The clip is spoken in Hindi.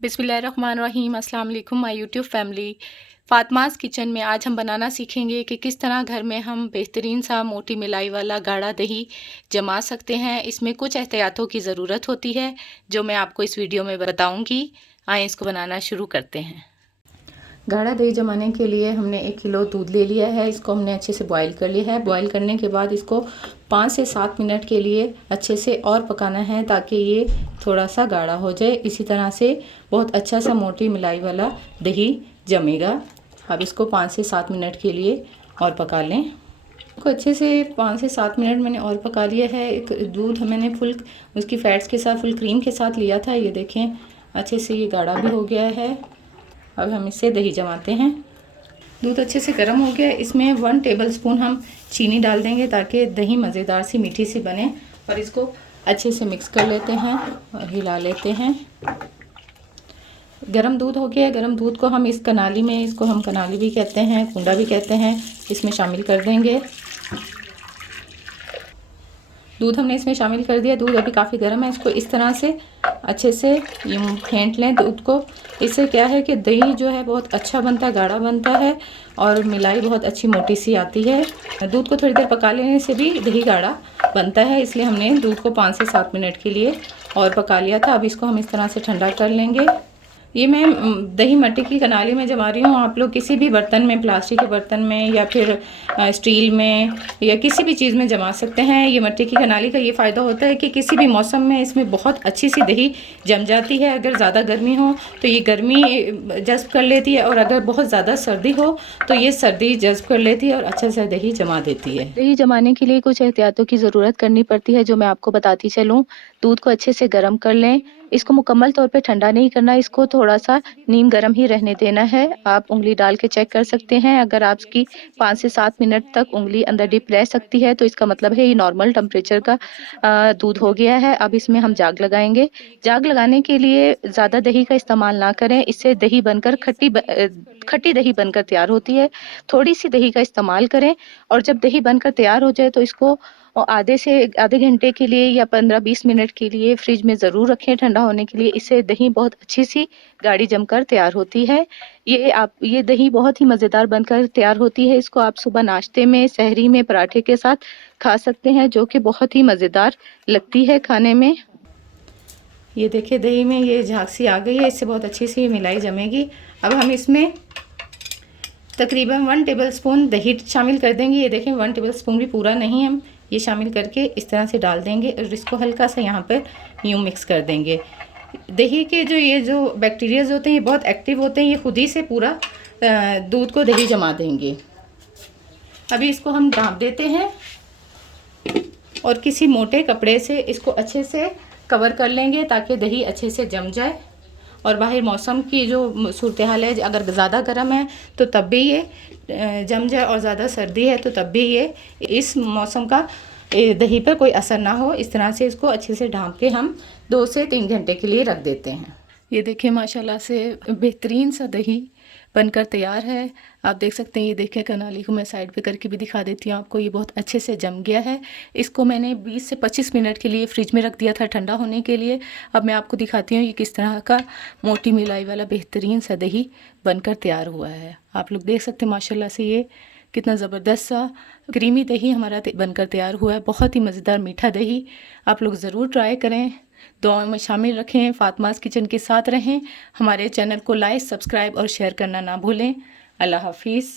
बिस्मिल्लाहिर्रहमानिर्रहीम। अस्सलाम वालेकुम माय यूट्यूब फैमिली। फ़ातिमाज़ किचन में आज हम बनाना सीखेंगे कि किस तरह घर में हम बेहतरीन सा मोटी मिलाई वाला गाढ़ा दही जमा सकते हैं। इसमें कुछ एहतियातों की ज़रूरत होती है जो मैं आपको इस वीडियो में बताऊंगी। आइए इसको बनाना शुरू करते हैं। गाढ़ा दही जमाने के लिए हमने 1 किलो दूध ले लिया है। इसको हमने अच्छे से बॉईल कर लिया है। बॉईल करने के बाद इसको 5 से 7 मिनट के लिए अच्छे से और पकाना है ताकि ये थोड़ा सा गाढ़ा हो जाए। इसी तरह से बहुत अच्छा सा मोटी मिलाई वाला दही जमेगा। अब इसको 5 से 7 मिनट के लिए और पका लें। इसको अच्छे से 5 से 7 मिनट मैंने और पका लिया है। एक दूध मैंने फुल उसकी फैट्स के साथ फुल क्रीम के साथ लिया था। ये देखें अच्छे से ये गाढ़ा भी हो गया है। अब हम इससे दही जमाते हैं। दूध अच्छे से गर्म हो गया। इसमें 1 टेबलस्पून हम चीनी डाल देंगे ताकि दही मज़ेदार सी मीठी सी बने। और इसको अच्छे से मिक्स कर लेते हैं और हिला लेते हैं। गरम दूध हो गया। गरम दूध को हम इस कनाली में, इसको हम कनाली भी कहते हैं, कुंडा भी कहते हैं, इसमें शामिल कर देंगे। दूध हमने इसमें शामिल कर दिया। दूध अभी काफ़ी गर्म है। इसको इस तरह से अच्छे से यूँ फेंट लें दूध को। इससे क्या है कि दही जो है बहुत अच्छा बनता है, गाढ़ा बनता है और मिलाई बहुत अच्छी मोटी सी आती है। दूध को थोड़ी देर पका लेने से भी दही गाढ़ा बनता है, इसलिए हमने दूध को 5 से 7 मिनट के लिए और पका लिया था। अब इसको हम इस तरह से ठंडा कर लेंगे। ये मैं दही मट्टी की कनाली में जमा रही हूँ। आप लोग किसी भी बर्तन में, प्लास्टिक के बर्तन में या फिर स्टील में या किसी भी चीज़ में जमा सकते हैं। ये मट्टी की कनाली का ये फ़ायदा होता है कि किसी भी मौसम में इसमें बहुत अच्छी सी दही जम जाती है। अगर ज़्यादा गर्मी हो तो ये गर्मी जज़्ब कर लेती है और अगर बहुत ज़्यादा सर्दी हो तो ये सर्दी जज़्ब कर लेती है और अच्छा सा दही जमा देती है। दही जमाने के लिए कुछ एहतियातों की ज़रूरत करनी पड़ती है जो मैं आपको बताती चलूँ। दूध को अच्छे से गर्म कर लें। इसको मुकम्मल तौर पे ठंडा नहीं करना, इसको थोड़ा सा नीम गर्म ही रहने देना है। आप उंगली डाल के चेक कर सकते हैं। अगर आपकी 5 से 7 मिनट तक उंगली अंदर डिप रह सकती है तो इसका मतलब है ये नॉर्मल टेम्परेचर का दूध हो गया है। अब इसमें हम जाग लगाएंगे। जाग लगाने के लिए ज़्यादा दही का इस्तेमाल ना करें, इससे दही बनकर खट्टी दही बनकर तैयार होती है। थोड़ी सी दही का इस्तेमाल करें और जब दही बनकर तैयार हो जाए तो इसको आधे घंटे के लिए या 15-20 मिनट के लिए फ्रिज में ज़रूर रखें ठंडा होने के लिए। इससे दही बहुत अच्छी सी गाढ़ी जमकर तैयार होती है। ये दही बहुत ही मज़ेदार बनकर तैयार होती है। इसको आप सुबह नाश्ते में, सहरी में, पराठे के साथ खा सकते हैं जो कि बहुत ही मज़ेदार लगती है खाने में। ये देखिए दही में ये झांसी आ गई है। इससे बहुत अच्छी सी मिलाई जमेगी। अब हम इसमें तकरीबन 1 टेबलस्पून दही शामिल कर देंगे। ये देखें 1 टेबलस्पून भी पूरा नहीं, हम ये शामिल करके इस तरह से डाल देंगे और इसको हल्का सा यहाँ पर यूँ मिक्स कर देंगे। दही के जो बैक्टीरियाज होते हैं ये बहुत एक्टिव होते हैं। ये खुद ही से पूरा दूध को दही जमा देंगे। अभी इसको हम ढाँप देते हैं और किसी मोटे कपड़े से इसको अच्छे से कवर कर लेंगे ताकि दही अच्छे से जम जाए। और बाहर मौसम की जो सूरत हाल है, अगर ज़्यादा गर्म है तो तब भी ये जम जाए और ज़्यादा सर्दी है तो तब भी ये इस मौसम का दही पर कोई असर ना हो। इस तरह से इसको अच्छे से ढाँप के हम 2 से 3 घंटे के लिए रख देते हैं। ये देखिए माशाल्लाह से बेहतरीन सा दही बनकर तैयार है। आप देख सकते हैं। ये देखिए कनाली को मैं साइड पे करके भी दिखा देती हूँ आपको। ये बहुत अच्छे से जम गया है। इसको मैंने 20 से 25 मिनट के लिए फ्रिज में रख दिया था ठंडा होने के लिए। अब मैं आपको दिखाती हूँ ये किस तरह का मोटी मिलाई वाला बेहतरीन सा दही बनकर तैयार हुआ है। आप लोग देख सकते हैं माशाल्लाह से ये कितना ज़बरदस्त सा क्रीमी दही हमारा बनकर तैयार हुआ है। बहुत ही मज़ेदार मीठा दही। आप लोग ज़रूर ट्राई करें, दुआओं में शामिल रखें, फ़ातिमाज़ किचन के साथ रहें। हमारे चैनल को लाइक, सब्सक्राइब और शेयर करना ना भूलें। अल्लाह हाफिज़।